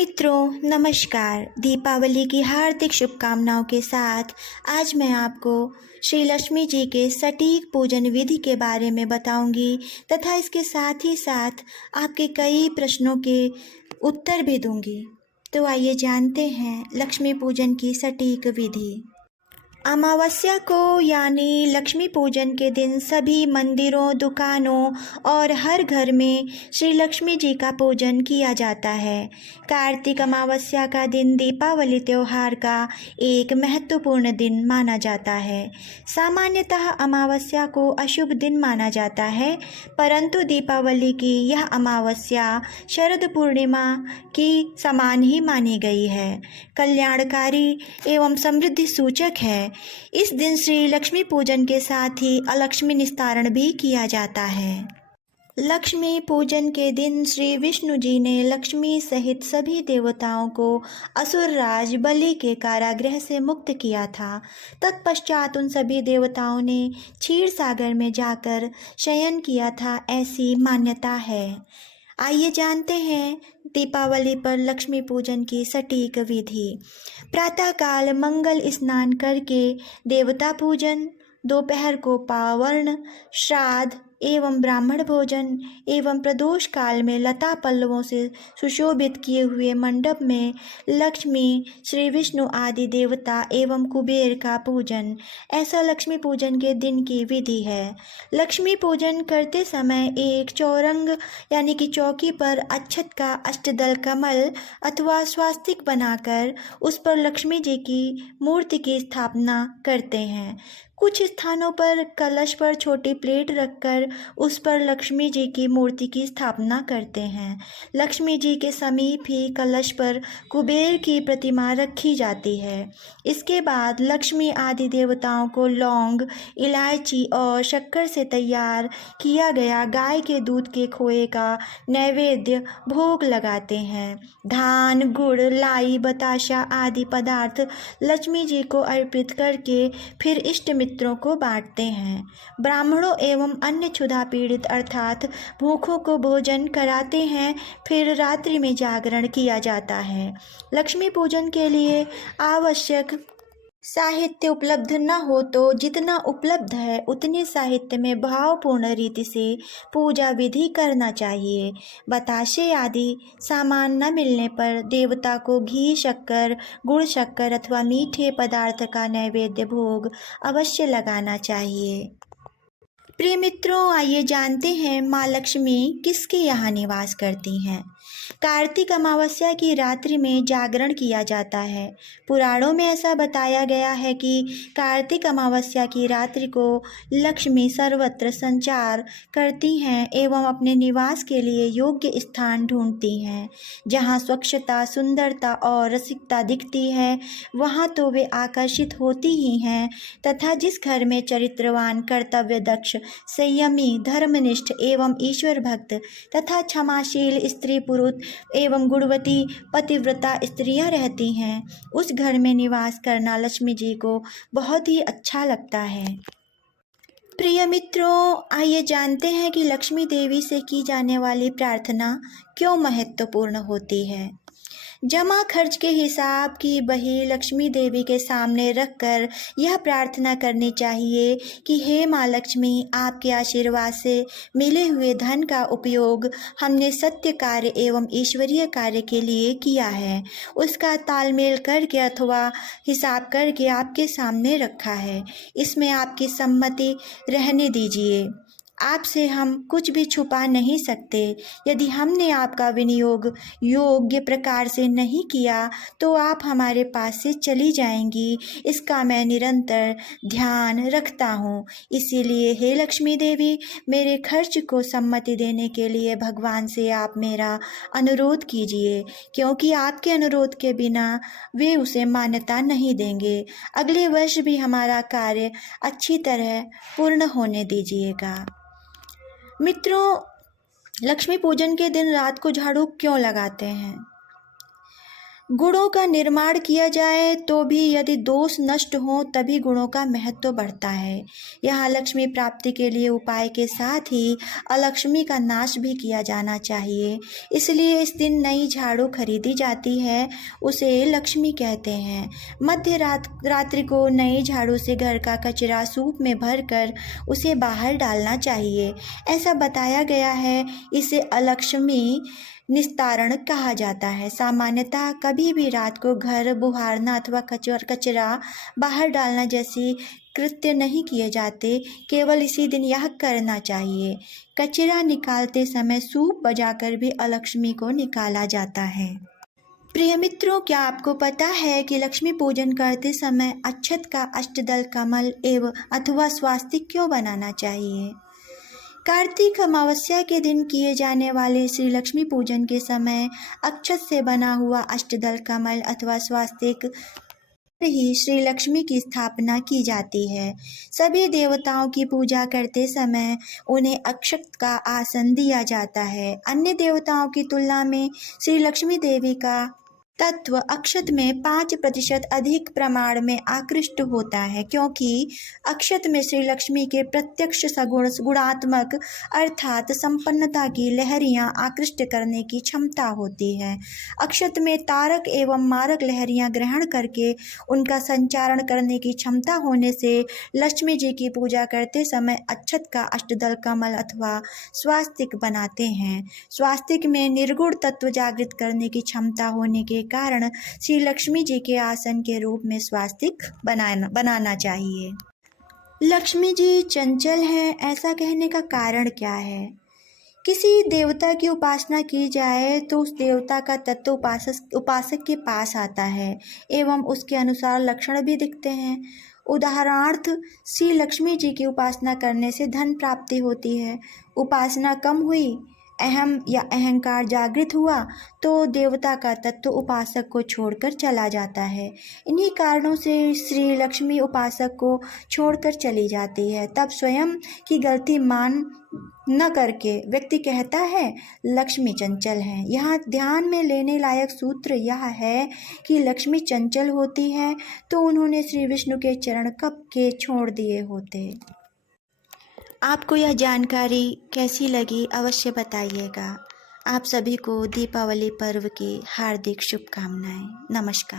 मित्रों नमस्कार। दीपावली की हार्दिक शुभकामनाओं के साथ आज मैं आपको श्री लक्ष्मी जी के सटीक पूजन विधि के बारे में बताऊंगी तथा इसके साथ ही साथ आपके कई प्रश्नों के उत्तर भी दूंगी। तो आइए जानते हैं लक्ष्मी पूजन की सटीक विधि। अमावस्या को यानी लक्ष्मी पूजन के दिन सभी मंदिरों, दुकानों और हर घर में श्री लक्ष्मी जी का पूजन किया जाता है। कार्तिक अमावस्या का दिन दीपावली त्योहार का एक महत्वपूर्ण दिन माना जाता है। सामान्यतः अमावस्या को अशुभ दिन माना जाता है, परंतु दीपावली की यह अमावस्या शरद पूर्णिमा की समान ही मानी गई है। कल्याणकारी एवं समृद्धि सूचक है। इस दिन श्री लक्ष्मी पूजन के साथ ही अलक्ष्मी निस्तारण भी किया जाता है। लक्ष्मी पूजन के दिन श्री विष्णु जी ने लक्ष्मी सहित सभी देवताओं को असुर राज बलि के कारागृह से मुक्त किया था। तत्पश्चात उन सभी देवताओं ने क्षीर सागर में जाकर शयन किया था, ऐसी मान्यता है। आइए जानते हैं दीपावली पर लक्ष्मी पूजन की सटीक विधि। प्रातःकाल मंगल स्नान करके देवता पूजन, दोपहर को पावर्ण, श्राद्ध एवं ब्राह्मण भोजन एवं प्रदोष काल में लता पल्लवों से सुशोभित किए हुए मंडप में लक्ष्मी, श्री विष्णु आदि देवता एवं कुबेर का पूजन, ऐसा लक्ष्मी पूजन के दिन की विधि है। लक्ष्मी पूजन करते समय एक चौरंग यानी कि चौकी पर अक्षत का अष्टदल कमल अथवा स्वास्तिक बनाकर उस पर लक्ष्मी जी की मूर्ति की स्थापना करते हैं। कुछ स्थानों पर कलश पर छोटी प्लेट रखकर उस पर लक्ष्मी जी की मूर्ति की स्थापना करते हैं। लक्ष्मी जी के समीप ही कलश पर कुबेर की प्रतिमा रखी जाती है। इसके बाद लक्ष्मी आदि देवताओं को लौंग, इलायची और शक्कर से तैयार किया गया गाय के दूध के खोए का नैवेद्य भोग लगाते हैं। धान, गुड़, लाई, बताशा आदि पदार्थ लक्ष्मी जी को अर्पित करके फिर इष्ट मित्रों को बांटते हैं। ब्राह्मणों एवं अन्य क्षुधा पीड़ित अर्थात भूखों को भोजन कराते हैं। फिर रात्रि में जागरण किया जाता है। लक्ष्मी पूजन के लिए आवश्यक साहित्य उपलब्ध न हो तो जितना उपलब्ध है उतने साहित्य में भावपूर्ण रीति से पूजा विधि करना चाहिए। बताशे आदि सामान न मिलने पर देवता को घी, शक्कर, गुड़ शक्कर अथवा मीठे पदार्थ का नैवेद्य भोग अवश्य लगाना चाहिए। प्रिय मित्रों, आइए जानते हैं माँ लक्ष्मी किसके यहाँ निवास करती हैं। कार्तिक अमावस्या की रात्रि में जागरण किया जाता है। पुराणों में ऐसा बताया गया है कि कार्तिक अमावस्या की रात्रि को लक्ष्मी सर्वत्र संचार करती हैं एवं अपने निवास के लिए योग्य स्थान ढूंढती हैं। जहाँ स्वच्छता, सुंदरता और रसिकता दिखती है वहाँ तो वे आकर्षित होती ही हैं तथा जिस घर में चरित्रवान, कर्तव्य दक्ष, संयमी, धर्मनिष्ठ एवं ईश्वर भक्त तथा क्षमाशील स्त्री पुरुष एवं गुणवती पतिव्रता स्त्रियां रहती हैं, उस घर में निवास करना लक्ष्मी जी को बहुत ही अच्छा लगता है। प्रिय मित्रों, आइए जानते हैं कि लक्ष्मी देवी से की जाने वाली प्रार्थना क्यों महत्वपूर्ण होती है। जमा खर्च के हिसाब की बही लक्ष्मी देवी के सामने रखकर यह प्रार्थना करनी चाहिए कि हे माँ लक्ष्मी, आपके आशीर्वाद से मिले हुए धन का उपयोग हमने सत्य कार्य एवं ईश्वरीय कार्य के लिए किया है, उसका तालमेल करके अथवा हिसाब करके आपके सामने रखा है। इसमें आपकी सम्मति रहने दीजिए। आपसे हम कुछ भी छुपा नहीं सकते। यदि हमने आपका विनियोग योग्य प्रकार से नहीं किया तो आप हमारे पास से चली जाएंगी। इसका मैं निरंतर ध्यान रखता हूँ। इसीलिए हे लक्ष्मी देवी, मेरे खर्च को सम्मति देने के लिए भगवान से आप मेरा अनुरोध कीजिए, क्योंकि आपके अनुरोध के बिना वे उसे मान्यता नहीं देंगे। अगले वर्ष भी हमारा कार्य अच्छी तरह पूर्ण होने दीजिएगा। मित्रों, लक्ष्मी पूजन के दिन रात को झाड़ू क्यों लगाते हैं? गुणों का निर्माण किया जाए तो भी यदि दोष नष्ट हो तभी गुणों का महत्व बढ़ता है। यहाँ लक्ष्मी प्राप्ति के लिए उपाय के साथ ही अलक्ष्मी का नाश भी किया जाना चाहिए। इसलिए इस दिन नई झाड़ू खरीदी जाती है, उसे लक्ष्मी कहते हैं। मध्य रात्रि को नई झाड़ू से घर का कचरा सूप में भरकर उसे बाहर डालना चाहिए। ऐसा बताया गया है, इसे अलक्ष्मी निस्तारण कहा जाता है। सामान्यतः कभी भी रात को घर बुहारना अथवा कचरा बाहर डालना जैसी कृत्य नहीं किए जाते, केवल इसी दिन यह करना चाहिए। कचरा निकालते समय सूप बजाकर भी अलक्ष्मी को निकाला जाता है। प्रिय मित्रों, क्या आपको पता है कि लक्ष्मी पूजन करते समय अक्षत का अष्टदल कमल एवं अथवा स्वास्तिक क्यों बनाना चाहिए? कार्तिक अमावस्या के दिन किए जाने वाले श्री लक्ष्मी पूजन के समय अक्षत से बना हुआ अष्टदल कमल अथवा स्वास्तिक ही श्री लक्ष्मी की स्थापना की जाती है। सभी देवताओं की पूजा करते समय उन्हें अक्षत का आसन दिया जाता है। अन्य देवताओं की तुलना में श्री लक्ष्मी देवी का तत्व अक्षत में 5% अधिक प्रमाण में आकृष्ट होता है, क्योंकि अक्षत में श्री लक्ष्मी के प्रत्यक्ष सगुण गुणात्मक अर्थात संपन्नता की लहरियां आकृष्ट करने की क्षमता होती है। अक्षत में तारक एवं मारक लहरियां ग्रहण करके उनका संचारण करने की क्षमता होने से लक्ष्मी जी की पूजा करते समय अक्षत का अष्टदल कमल अथवा स्वास्तिक बनाते हैं। स्वास्तिक में निर्गुण तत्व जागृत करने की क्षमता होने के कारण श्री लक्ष्मी जी के आसन के रूप में स्वास्तिक बनाना चाहिए। लक्ष्मी जी चंचल हैं, ऐसा कहने का कारण क्या है? किसी देवता की उपासना की जाए तो उस देवता का तत्व उपासक के पास आता है एवं उसके अनुसार लक्षण भी दिखते हैं। उदाहरणार्थ, श्री लक्ष्मी जी की उपासना करने से धन प्राप्ति होती है। उपासना कम हुई, अहम या अहंकार जागृत हुआ तो देवता का तत्व उपासक को छोड़कर चला जाता है। इन्हीं कारणों से श्री लक्ष्मी उपासक को छोड़कर चली जाती है। तब स्वयं की गलती मान न करके व्यक्ति कहता है लक्ष्मी चंचल है। यहाँ ध्यान में लेने लायक सूत्र यह है कि लक्ष्मी चंचल होती है तो उन्होंने श्री विष्णु के चरण कब के छोड़ दिए होते। आपको यह जानकारी कैसी लगी अवश्य बताइएगा। आप सभी को दीपावली पर्व की हार्दिक शुभकामनाएं। नमस्कार।